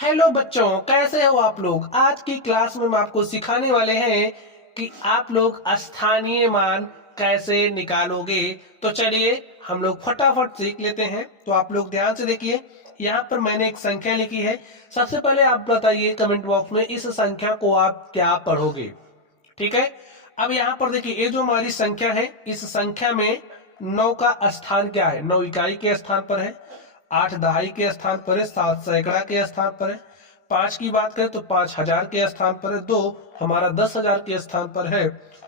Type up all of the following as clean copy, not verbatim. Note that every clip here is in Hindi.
हेलो बच्चों, कैसे हो आप लोग। आज की क्लास में हम आपको सिखाने वाले हैं कि आप लोग स्थानीय मान कैसे निकालोगे। तो चलिए हम लोग फटाफट सीख लेते हैं। तो आप लोग ध्यान से देखिए, यहाँ पर मैंने एक संख्या लिखी है। सबसे पहले आप बताइए कमेंट बॉक्स में इस संख्या को आप क्या पढ़ोगे। ठीक है, अब यहाँ पर देखिए ये जो हमारी संख्या है, इस संख्या में 9 का स्थान क्या है। 9 इकाई के स्थान पर है, 8 दहाई के स्थान पर है, 7 सैकड़ा के स्थान पर है, 5 की बात करें तो 5,000 के स्थान पर है, 2 हमारा 10,000 के स्थान पर है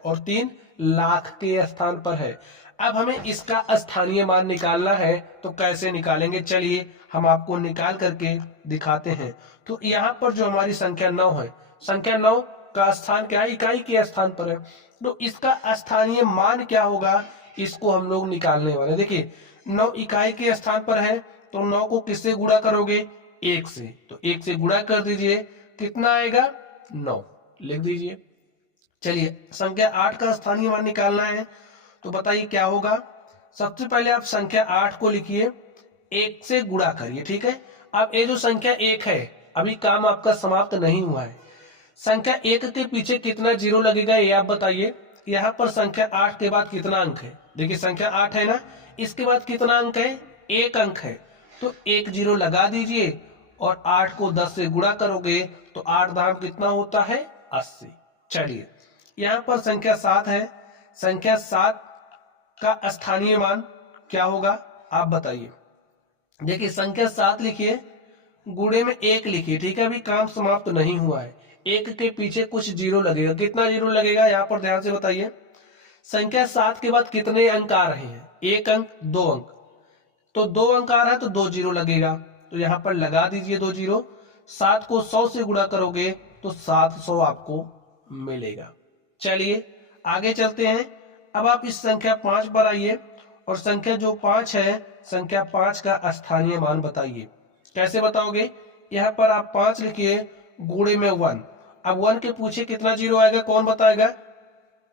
और 3 लाख के स्थान पर है। अब हमें इसका स्थानीय मान निकालना है, तो कैसे निकालेंगे चलिए हम आपको निकाल करके दिखाते हैं। तो यहाँ पर जो हमारी संख्या 9 है, संख्या 9 का स्थान क्या है, इकाई के स्थान पर है। तो इसका स्थानीय मान क्या होगा, इसको हम लोग निकालने वाले। देखिए 9 इकाई के स्थान पर है, तो 9 को किससे गुणा करोगे, 1 से। तो 1 से गुणा कर दीजिए, कितना आएगा 9, लिख दीजिए। चलिए संख्या 8 का स्थानीय मान निकालना है, तो बताइए क्या होगा। सबसे पहले आप संख्या 8 को लिखिए, 1 से गुणा करिए। ठीक है, अब ये जो संख्या 1 है, अभी काम आपका समाप्त नहीं हुआ है। संख्या 1 के पीछे कितना जीरो लगेगा ये आप बताइए। यहाँ पर संख्या 8 के बाद कितना अंक है, देखिए संख्या 8 है ना, इसके बाद कितना अंक है, 1 अंक है। तो 1 जीरो लगा दीजिए और 8 को 10 से गुणा करोगे तो 8 दाम कितना होता है, 80। चलिए यहाँ पर संख्या 7 है, संख्या 7 का स्थानीय मान क्या होगा आप बताइए। देखिए संख्या 7 लिखिए, गुणे में 1 लिखिए। ठीक है, अभी काम समाप्त नहीं हुआ है। 1 के पीछे कुछ जीरो लगेगा, कितना जीरो लगेगा यहाँ पर ध्यान से बताइए। संख्या 7 के बाद कितने अंक आ रहे हैं, 1 अंक 2 अंक, तो 2 अंक आ रहा है तो 2 जीरो लगेगा, तो यहाँ पर लगा दीजिए 2 जीरो। 7 को 100 से गुणा करोगे तो 700 आपको मिलेगा। चलिए आगे चलते हैं। अब आप इस संख्या 5 पर आइए और संख्या जो 5 है, संख्या 5 का स्थानीय मान बताइए। कैसे बताओगे, यहाँ पर आप 5 लिखिए, गुणे में 1। अब 1 के पूछे कितना जीरो आएगा, कौन बताएगा।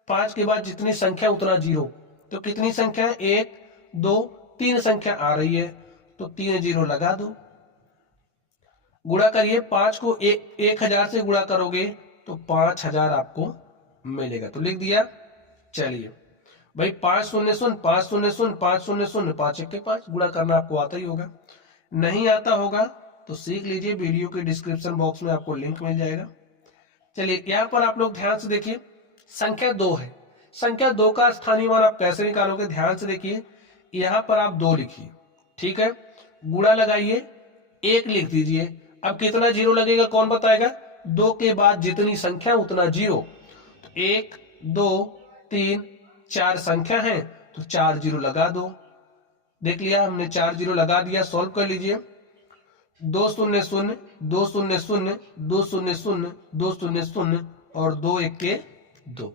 5 के बाद जितनी संख्या उतना जीरो, तो कितनी संख्या है, 1 2 3 संख्या आ रही है, तो 3 जीरो लगा दो। गुणा करिए, 5 को 1000 से गुणा करोगे तो 5000 आपको मिलेगा, तो लिख दिया। चलिए भाई 5 शून्य शून्य 5 शून्य शून्य 5 शून्य शून्य 5 1 के 5, गुणा करना आपको आता ही होगा। नहीं आता होगा तो सीख लीजिए, वीडियो के डिस्क्रिप्शन बॉक्स में आपको लिंक मिल जाएगा। चलिए यहाँ पर आप लोग ध्यान से देखिए, संख्या 2 है, संख्या 2 का स्थानीय मान आप कैसे निकालोगे, ध्यान से देखिए। यहाँ पर आप 2 लिखिए, ठीक है, गुणा लगाइए, 1 लिख दीजिए। अब कितना जीरो लगेगा कौन बताएगा, 2 के बाद जितनी संख्या उतना जीरो। तो 1 2 3 4 संख्या है, तो 4 जीरो लगा दो। देख लिया हमने, 4 जीरो लगा दिया। सॉल्व कर लीजिए, 2 शून्य शून्य 2 शून्य शून्य 2 शून्य शून्य 2 शून्य शून्य और 2 1 के 2।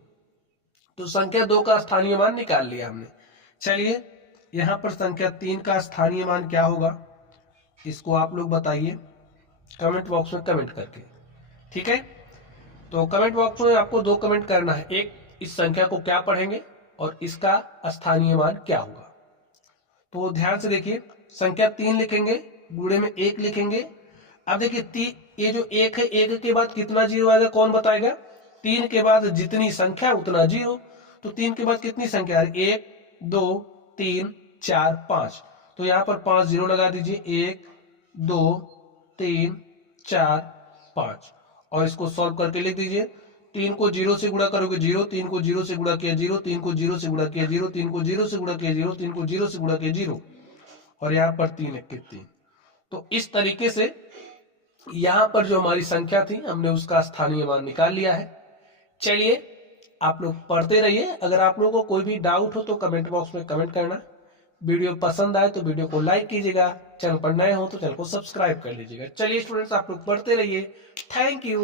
तो संख्या 2 का स्थानीय मान निकाल लिया हमने। चलिए यहाँ पर संख्या 3 का स्थानीय मान क्या होगा, इसको आप लोग बताइए कमेंट बॉक्स में कमेंट करके। ठीक है, तो कमेंट बॉक्स में आपको 2 कमेंट करना है, एक इस संख्या को क्या पढ़ेंगे और इसका स्थानीय मान क्या होगा। तो ध्यान से देखिए, संख्या 3 लिखेंगे, गुणे में 1 लिखेंगे। अब देखिए ये जो 1 है, 1 के बाद कितना जीरो आएगा कौन बताएगा। 3 के बाद जितनी संख्या उतना जीरो, तो 3 के बाद कितनी संख्या है, 1 2 3 4 5, तो यहाँ पर 5 जीरो लगा दीजिए, 1 2 3 4 5 और इसको सॉल्व करके लिख दीजिए। 3 को जीरो से गुणा करोगे जीरो, 3 को जीरो से गुणा किया जीरो, 3 को जीरो से गुणा किया जीरो, 3 को जीरो से गुणा किया जीरो, 3 को जीरो से गुणा किया जीरो और यहाँ पर 3 1 के 3। तो इस तरीके से यहाँ पर जो हमारी संख्या थी हमने उसका स्थानीय मान निकाल लिया है। चलिए आप लोग पढ़ते रहिए, अगर आप लोगों को कोई भी डाउट हो तो कमेंट बॉक्स में कमेंट करना। वीडियो पसंद आए तो वीडियो को लाइक कीजिएगा, चैनल पर नए हो तो चैनल को सब्सक्राइब कर लीजिएगा। चलिए स्टूडेंट्स आप लोग पढ़ते रहिए, थैंक यू।